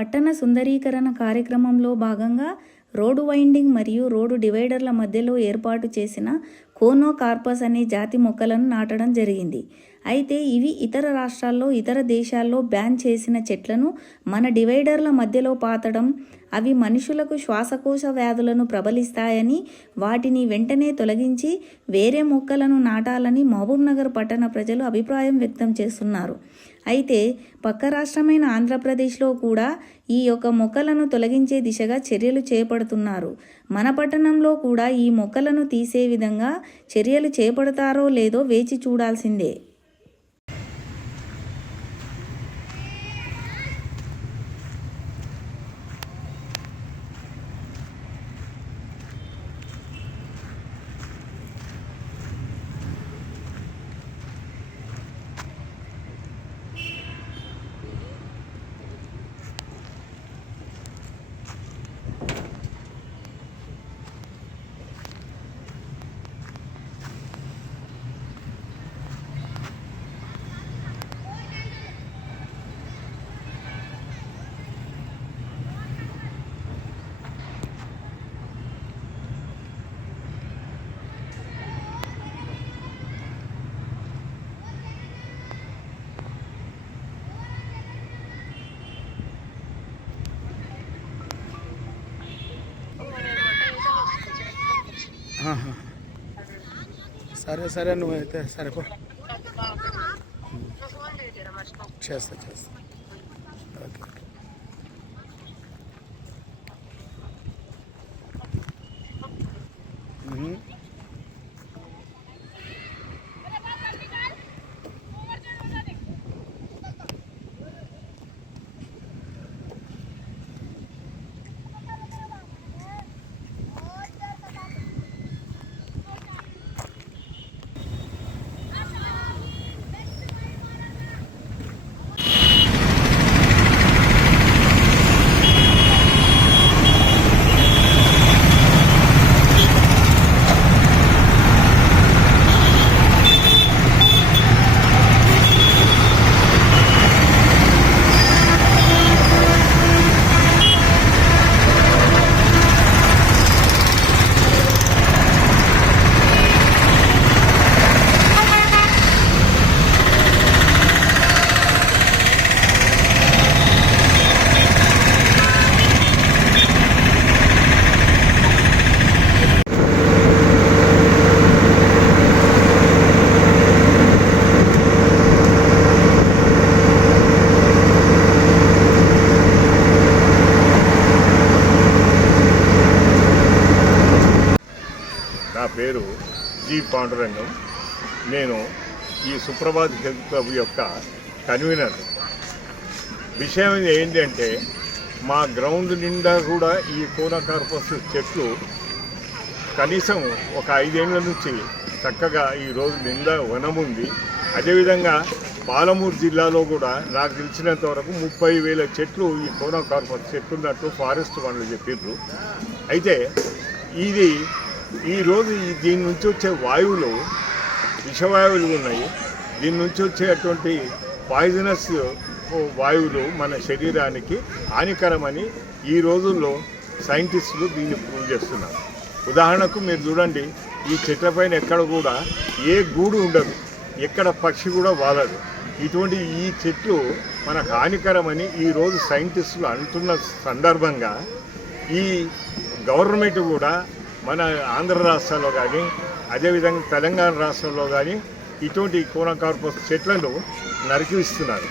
పట్టణ సుందరీకరణ కార్యక్రమంలో భాగంగా రోడ్డు వైండింగ్ మరియు రోడ్డు డివైడర్ల మధ్యలో ఏర్పాటు చేసిన కోనోకార్పస్ అనే జాతి మొక్కలను నాటడం జరిగింది. అయితే ఇవి ఇతర రాష్ట్రాల్లో, ఇతర దేశాల్లో బ్యాన్ చేసిన చెట్లను మన డివైడర్ల మధ్యలో పాతడం, అవి మనుషులకు శ్వాసకోశ వ్యాధులను ప్రబలిస్తాయని వాటిని వెంటనే తొలగించి వేరే మొక్కలను నాటాలని మహబూబ్నగర్ పట్టణ ప్రజలు అభిప్రాయం వ్యక్తం చేస్తున్నారు. అయితే పక్క రాష్ట్రమైన ఆంధ్రప్రదేశ్లో కూడా ఈ యొక్క మొక్కలను తొలగించే దిశగా చర్యలు చేపడుతున్నారు. మన పట్టణంలో కూడా ఈ మొక్కలను తీసే విధంగా చర్యలు చేపడతారో లేదో వేచి చూడాల్సిందే. సరే సరే నువ్వైతే సరేపో చేస్తా ఓకే. నా పేరు జి పాండురంగం. నేను ఈ సుప్రభాత్ హెల్త్ క్లబ్ యొక్క కన్వీనర్. విషయం ఏంటంటే మా గ్రౌండ్ నిండా కూడా ఈ కోనోకార్పస్ చెట్లు కనీసం ఒక 5 ఏళ్ల నుంచి చక్కగా ఈరోజు నిండా వనం ఉంది. అదేవిధంగా పాలమూరు జిల్లాలో కూడా నాకు తెలిసినంత వరకు 30,000 చెట్లు ఈ కోనోకార్పస్ చెట్లు ఉన్నట్టు ఫారెస్ట్ వాళ్ళు చెప్పిండ్రు. అయితే ఇది ఈరోజు దీని నుంచి వచ్చే వాయువులు విషవాయువులు ఉన్నాయి. దీని నుంచి వచ్చేటువంటి పాయిజనస్ వాయువులు మన శరీరానికి హానికరమని ఈ రోజుల్లో సైంటిస్టులు దీన్ని ప్రూవ్ చేస్తున్నారు. ఉదాహరణకు మీరు చూడండి, ఈ చెట్లపైన ఎక్కడ కూడా ఏ గూడు ఉండదు, ఎక్కడ పక్షి కూడా వాలదు. ఇటువంటి ఈ చెట్లు మనకు హానికరమని ఈరోజు సైంటిస్టులు అంటున్న సందర్భంగా ఈ గవర్నమెంట్ కూడా మన ఆంధ్ర రాష్ట్రాల్లో కానీ అదేవిధంగా తెలంగాణ రాష్ట్రంలో కానీ ఇటువంటి కోనోకార్పస్ చెట్లను నరికిస్తున్నారు.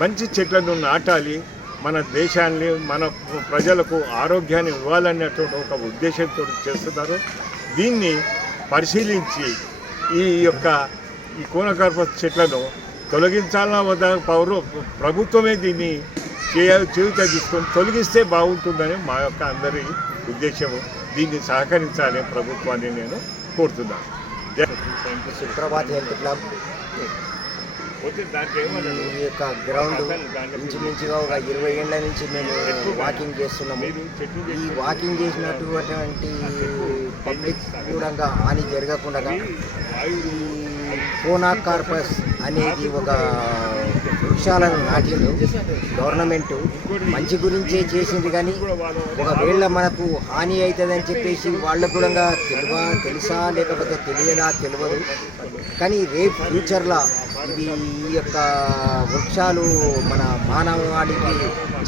మంచి చెట్లను నాటాలి, మన దేశాన్ని మన ప్రజలకు ఆరోగ్యాన్ని ఇవ్వాలనేటువంటి ఒక ఉద్దేశంతో చేస్తున్నారు. దీన్ని పరిశీలించి ఈ కోనోకార్పస్ చెట్లను తొలగించాలన్నా వద్ద ప్రభుత్వమే దీన్ని చేయుత తీసుకొని తొలగిస్తే బాగుంటుందని మా యొక్క అందరి ఉద్దేశము. దీన్ని సహకరించాలని ప్రభుత్వాన్ని నేను కోరుతున్నాను. సుప్రభాత్ హెల్త్ క్లబ్ ఈ యొక్క గ్రౌండ్ ఇంచుమించుగా ఒక 20 ఏళ్ల నుంచి మేము వాకింగ్ చేస్తున్నాము. ఈ వాకింగ్ చేసినటువంటి పబ్లిక్ కూడా హాని జరగకుండా ఈ కోనాకార్పస్ అనేది ఒక వృక్షాలను నాటిండు గవర్నమెంట్. మంచి గురించే చేసింది, కానీ ఒకవేళ మనకు హాని అవుతుందని చెప్పేసి వాళ్ళకు కూడా తెలుసా లేకపోతే తెలియదా తెలియదు. కానీ రేపు ఫ్యూచర్లో ఇది ఈ యొక్క వృక్షాలు మన మానవాళికి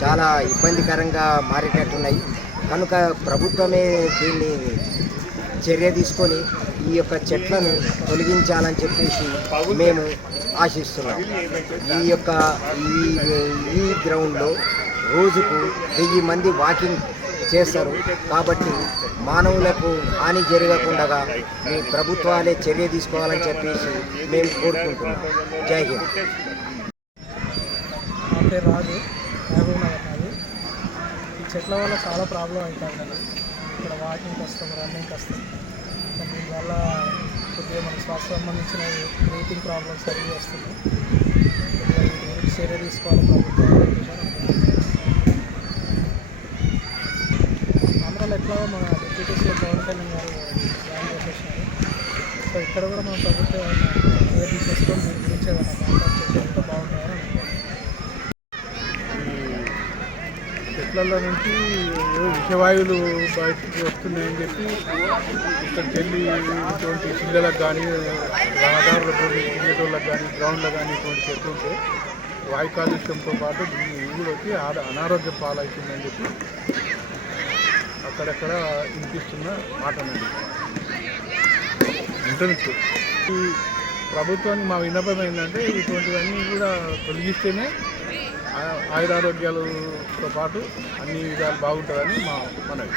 చాలా ఇబ్బందికరంగా మారేటట్టున్నాయి. కనుక ప్రభుత్వమే దీన్ని చర్య తీసుకొని ఈ యొక్క చెట్లను తొలగించాలని చెప్పేసి మేము ఆశిస్తున్నాం. ఈ గ్రౌండ్లో రోజుకు 1000 మంది వాకింగ్ చేస్తారు. కాబట్టి మానవులకు హాని జరగకుండా మీ ప్రభుత్వాలే చర్య తీసుకోవాలని చెప్పేసి మేము కోరుకుంటున్నాం. జై హింద్. నా పేరు రాజు, మహబూబ్ నగర్ నాది. ఈ చెట్ల వల్ల చాలా ప్రాబ్లం అవుతుంది కదా. ఇక్కడ వాకింగ్కి వస్తాం, రన్నింగ్కి వస్తాం. దీనివల్ల కొద్దిగా మన శ్వాస సంబంధించిన బ్రీతింగ్ ప్రాబ్లమ్స్ అవి వస్తుంది. కొద్దిగా వీటి గురించి చర్య తీసుకోవాలి ప్రభుత్వం. ఆంధ్రాలో ఎట్లా మన డిప్యూటీ సీఎం పవన్ కళ్యాణ్ గారు ప్లాన్ చేసేసినారు. సో ఇక్కడ కూడా మన ప్రభుత్వం చర్య తీసేసుకొని దీని గురించి ఏమైనా కాంటాక్ట్ చేసేంత బాగుంటుందని అనుకుంటున్నాను. చెట్లలో నుంచి విషవాయువులు బయటకు వస్తున్నాయని చెప్పి ఇక్కడికి వెళ్ళి ఇటువంటి పిల్లలకు కానీ రహదారులకు తిరిగేటోళ్ళకి కానీ గ్రౌండ్లో కానీ ఇటువంటి చెట్లు ఉంటే వాయు కాలుష్యంతో పాటు ఇవి కూడా వచ్చి అనారోగ్య పాలవుతుందని చెప్పి అక్కడక్కడ వినిపిస్తున్న మాట అనేది ఇంటర్నెట్. ఈ ప్రభుత్వానికి మా విన్నపం ఏంటంటే ఇటువంటివన్నీ కూడా తొలగిస్తేనే ఆయురారోగ్యాలతో పాటు అన్ని విధాలు బాగుంటుందని మా మనవి.